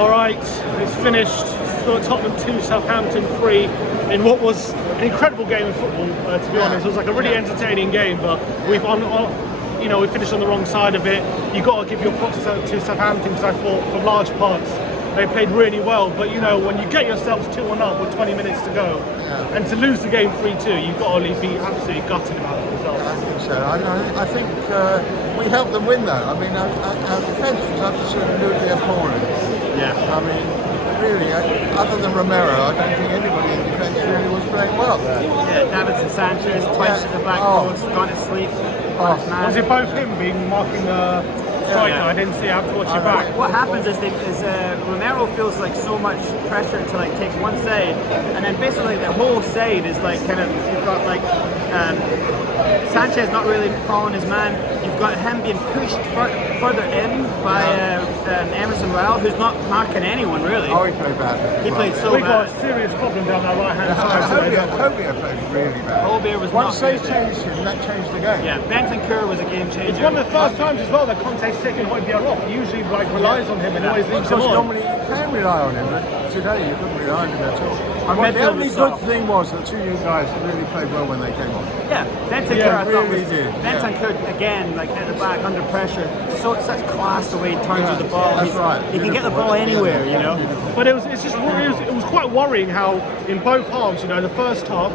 Alright, it's finished. Tottenham 2, Southampton 3 in what was an incredible game of football, to be honest. It was like a really entertaining game, but we finished on the wrong side of it. You've got to give your props to Southampton, because I thought for large parts they played really well. But you know, when you get yourselves 2-1 up with 20 minutes to go, and to lose the game 3-2, you've got to be absolutely gutted about the result. I think so. I think we helped them win, though. I mean, our defence was absolutely appalling. Yeah. I mean, really, other than Romero, I don't think anybody in defence really was playing well there. Yeah, Davidson Sanchez twice at the back post, gone to sleep. Was it both him marking the striker? I didn't see. I have to watch it back. What happens is Romero feels like so much pressure to like take one side, and then basically the whole side is like kind of, you've got like Sanchez not really following his man. You've got him being pushed further in by Emerson Royale, who's not marking anyone really. Oh, he played bad. He played so We bad. got a serious problem down that right hand side. Hobia played really bad. Hobia was Once not they good. changed him, that changed the game. Yeah, Bentancur was a game changer. It's one of the first times as well that Conte's taken Hojbjerg off. He usually relies on him and always leaves him Because on. normally you can rely on him, but today you couldn't rely on him at all. Our Well, the midfield only was good soft. thing was that two new guys really played well when they came on. Yeah, Bentancur Yeah, I thought really was did. Bentancur again, like at the back under pressure. Such class the way he turns with the ball. That's right. He can get the ball anywhere, you know. But it was quite worrying how in both halves, you know, the first half,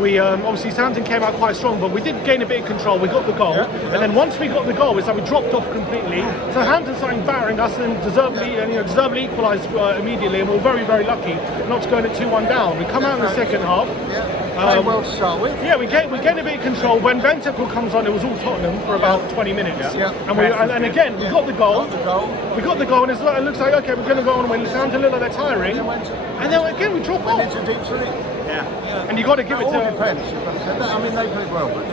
we obviously Southampton came out quite strong, but we did gain a bit of control. We got the goal, and then once we got the goal, it's like we dropped off completely. Southampton started battering us and deservedly equalised immediately, and we were very, very lucky not to go in at 2-1 down. We come out in the second half. Played well to start with. Yeah, we gained a bit of control. When Bentancur comes on, it was all Tottenham for about 20 minutes. And again, we got the goal. We got the goal, and it looks like, okay, we're going to go on and win. It sounds a little bit tiring. And then again, we drop off. Into deep three. And you got to give it All to defence, you've got to say that. I mean, they played well, but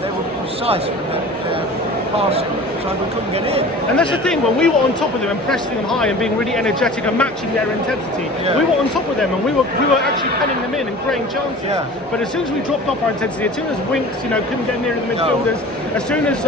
they were precise with their passing, so we couldn't get in. And that's the thing, when we were on top of them and pressing them high and being really energetic and matching their intensity, we were on top of them and we were actually penning them in and creating chances. But as soon as we dropped off our intensity, as soon as Winks, couldn't get near the midfielders, as soon as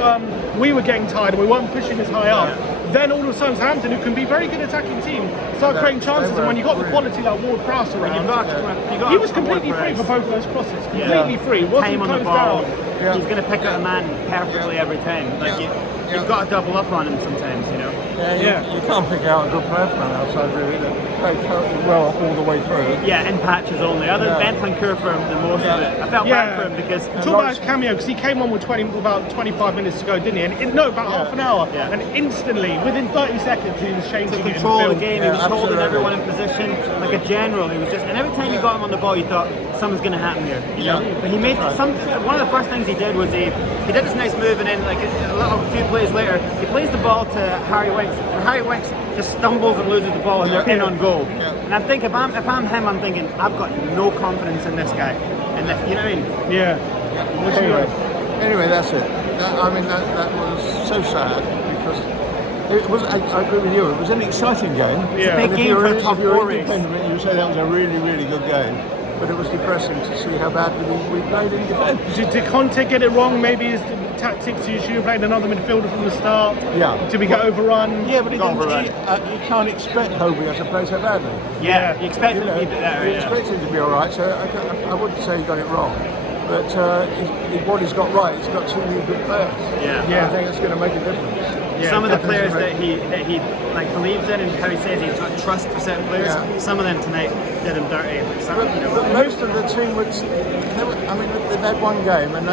we were getting tired and we weren't pushing as high up, then all of a sudden Southampton, who can be a very good attacking team, start creating chances. And when you got the quality like Ward-Prowse around, he was completely free for both those crosses. Completely free. Wasn't Time on the closed ball. down. He's going to pick out a man perfectly every time. Like you've got to double up on him sometimes, you know. You can't pick out a good player from outside, really. They played well all the way through. Yeah, in patches only. Other than Bentancur for the most of it. I felt bad for him because... Talk about his cameo, because he came on with about 25 minutes to go, didn't he? And about half an hour. And instantly, within 30 seconds, he was changing it. Control the game, he was holding everyone in position like a general. He was just, and every time you got him on the ball, you thought something's going to happen here. You know? But he made one of the first things he did was he did this nice move, and then like a few plays later, he plays the ball to Harry Winks. And Harry Winks just stumbles and loses the ball, and they're in on goal. And I think if I'm him, I'm thinking I've got no confidence in this guy. And you know what I mean? Yeah. Anyway, that's it. That was so sad because it was. I agree with you. It was an exciting game. Yeah. Big game for a top four race. You say that was a really, really good game. But it was depressing to see how badly we played in defence. Did Conte get it wrong? Maybe his tactics, you should have played another midfielder from the start. Did we get overrun? Yeah, but you can't expect Hobia to play so badly. Yeah, you expect him to be better. You expect him to be all right, so I wouldn't say he got it wrong. But what he's got right, he's got two really good players. I think it's going to make a difference. Some of the players that he like believes in and how he says he's got trust for certain players. Some of them tonight did him dirty. But most of the team they've had one game and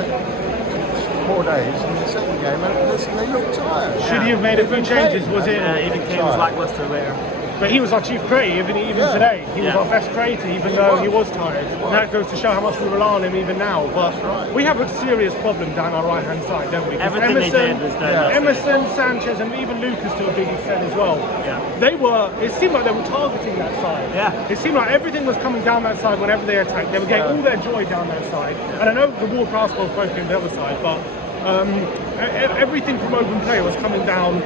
4 days in the second game, and they look tired. Should he have made a few changes? Was it? Even Kane was lackluster later. But he was our chief creative, even today. He was our best creator, even though he was tired. And that goes to show how much we rely on him even now. But we have a serious problem down our right-hand side, don't we? Everything they did was done. Emerson, Sanchez, and even Lucas to a big extent as well. It seemed like they were targeting that side. It seemed like everything was coming down that side whenever they attacked. They were getting all their joy down that side. And I know the Ward-Prowse goals both came the other side, but everything from open play was coming down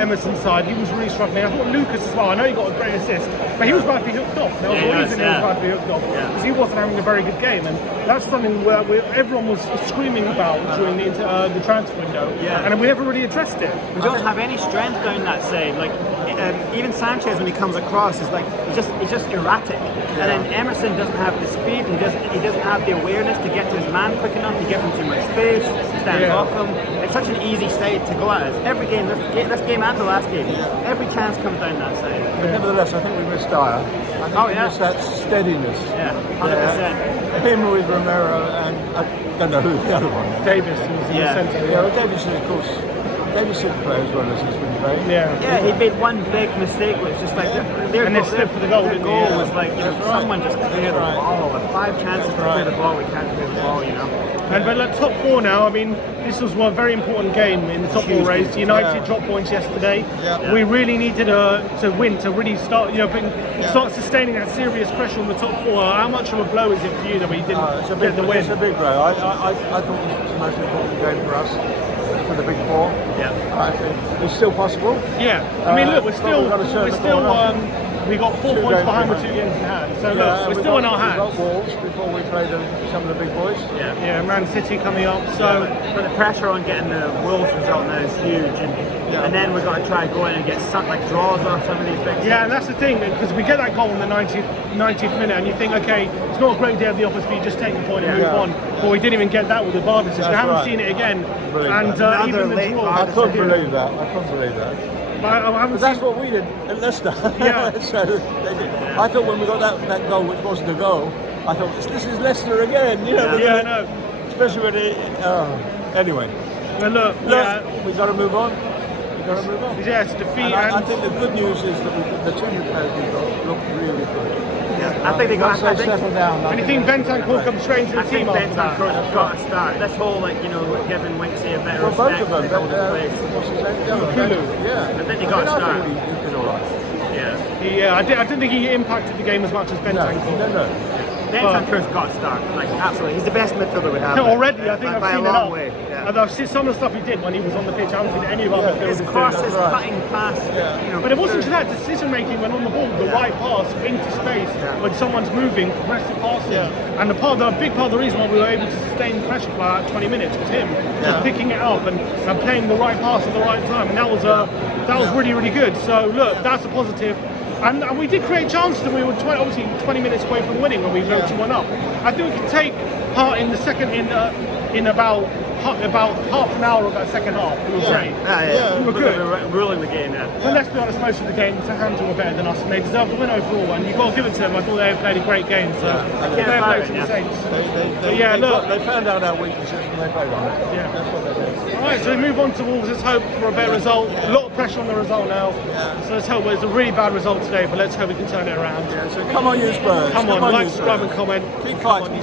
Emerson's side. He was really struggling. I thought Lucas as well. I know he got a great assist, but he was about to be hooked off. There was a reason he was about to be hooked off, because he wasn't having a very good game, and that's something where everyone was screaming about during the transfer window, and we never really addressed it. We don't have any strength down that side. Like even Sanchez when he comes across is like he's just erratic, and then Emerson doesn't have the speed. He doesn't have the awareness to get to his man quick enough. He gives him too much space. He stands off him. It's such an easy side to go at us. Every game, this game and the last game, every chance comes down that side. But nevertheless, I think we missed Dyer. I think we missed that steadiness. Yeah, 100%. Him with Romero and I don't know who the other one. Davis was in the centre. Yeah, well, Davis is, of course, Davis should play as well as he's been playing. Yeah, he made one big mistake, which was just like their slip for the goal. Their goal was like someone just cleared the ball. With 5 chances to clear the ball, we can't clear the ball, But like top 4 now, I mean, this was a very important game in the top 4 race. United dropped points yesterday. We really needed to win to really start, start sustaining that serious pressure on the top 4. How much of a blow is it for you that we didn't get the win? It's a big blow. I thought this was the most important game for us, for the big 4. I think it's still possible. I mean, look, we got 4 points behind with 2 games in hand. So look, we're still in our hands. We've got Wolves before we play some of the big boys. Yeah, Man City coming up. So, but the pressure on getting the Wolves result now is huge, and then we've got to try go in and get some draws off some of these big. And that's the thing, because we get that goal in the 90th minute, and you think, okay, it's not a great day of the office, but you just take the point and move on. But we didn't even get that with the VAR decision. I haven't seen it again, and even the draw. I couldn't believe that. But that's what we did at Leicester. So I thought when we got that goal, which wasn't a goal, I thought this is Leicester again. I know. Especially when anyway. Well, look, we got to move on. Yeah, it's defeat. I think the good news is that the 2 new players we've got look really good. I think they got to settle down. And you think Bentancur comes straight into the team after that? Bentancur's got to start. This whole giving Winksy a better respect. Both of them. What's his name? I think they got to start. He did all right. I didn't think he impacted the game as much as Bentancur. No. Bentancur's got to start. Absolutely, he's the best midfielder we have. Already, I think I've seen enough. Yeah. I've seen some of the stuff he did when he was on the pitch. I haven't seen any of our midfielders. His crosses, cutting pass. But it wasn't just that decision making when on the ball, the right pass into space when someone's moving, progressive passing. And the big part of the reason why we were able to sustain pressure for like 20 minutes was him just picking it up and playing the right pass at the right time. And that was really, really good. So look, that's a positive. And we did create chances, and we were obviously 20 minutes away from winning when we go 2-1 up. I think we can take part in the second in about half an hour of that second half. We were great. We were good. We were ruling the game. But let's be honest, most of the game, Southampton were better than us, and they deserved the win overall. And you've got to give it to them. I thought they played a great game. So fair play to the Saints. They found out our weaknesses and they played on it. That's what they did. Alright, so we move on to Wolves. Let's hope for a better result. A lot of pressure on the result now. So let's hope it's a really bad result today, but let's hope we can turn it around. So come on, you Spurs. Come on, like, subscribe and comment. Keep fighting.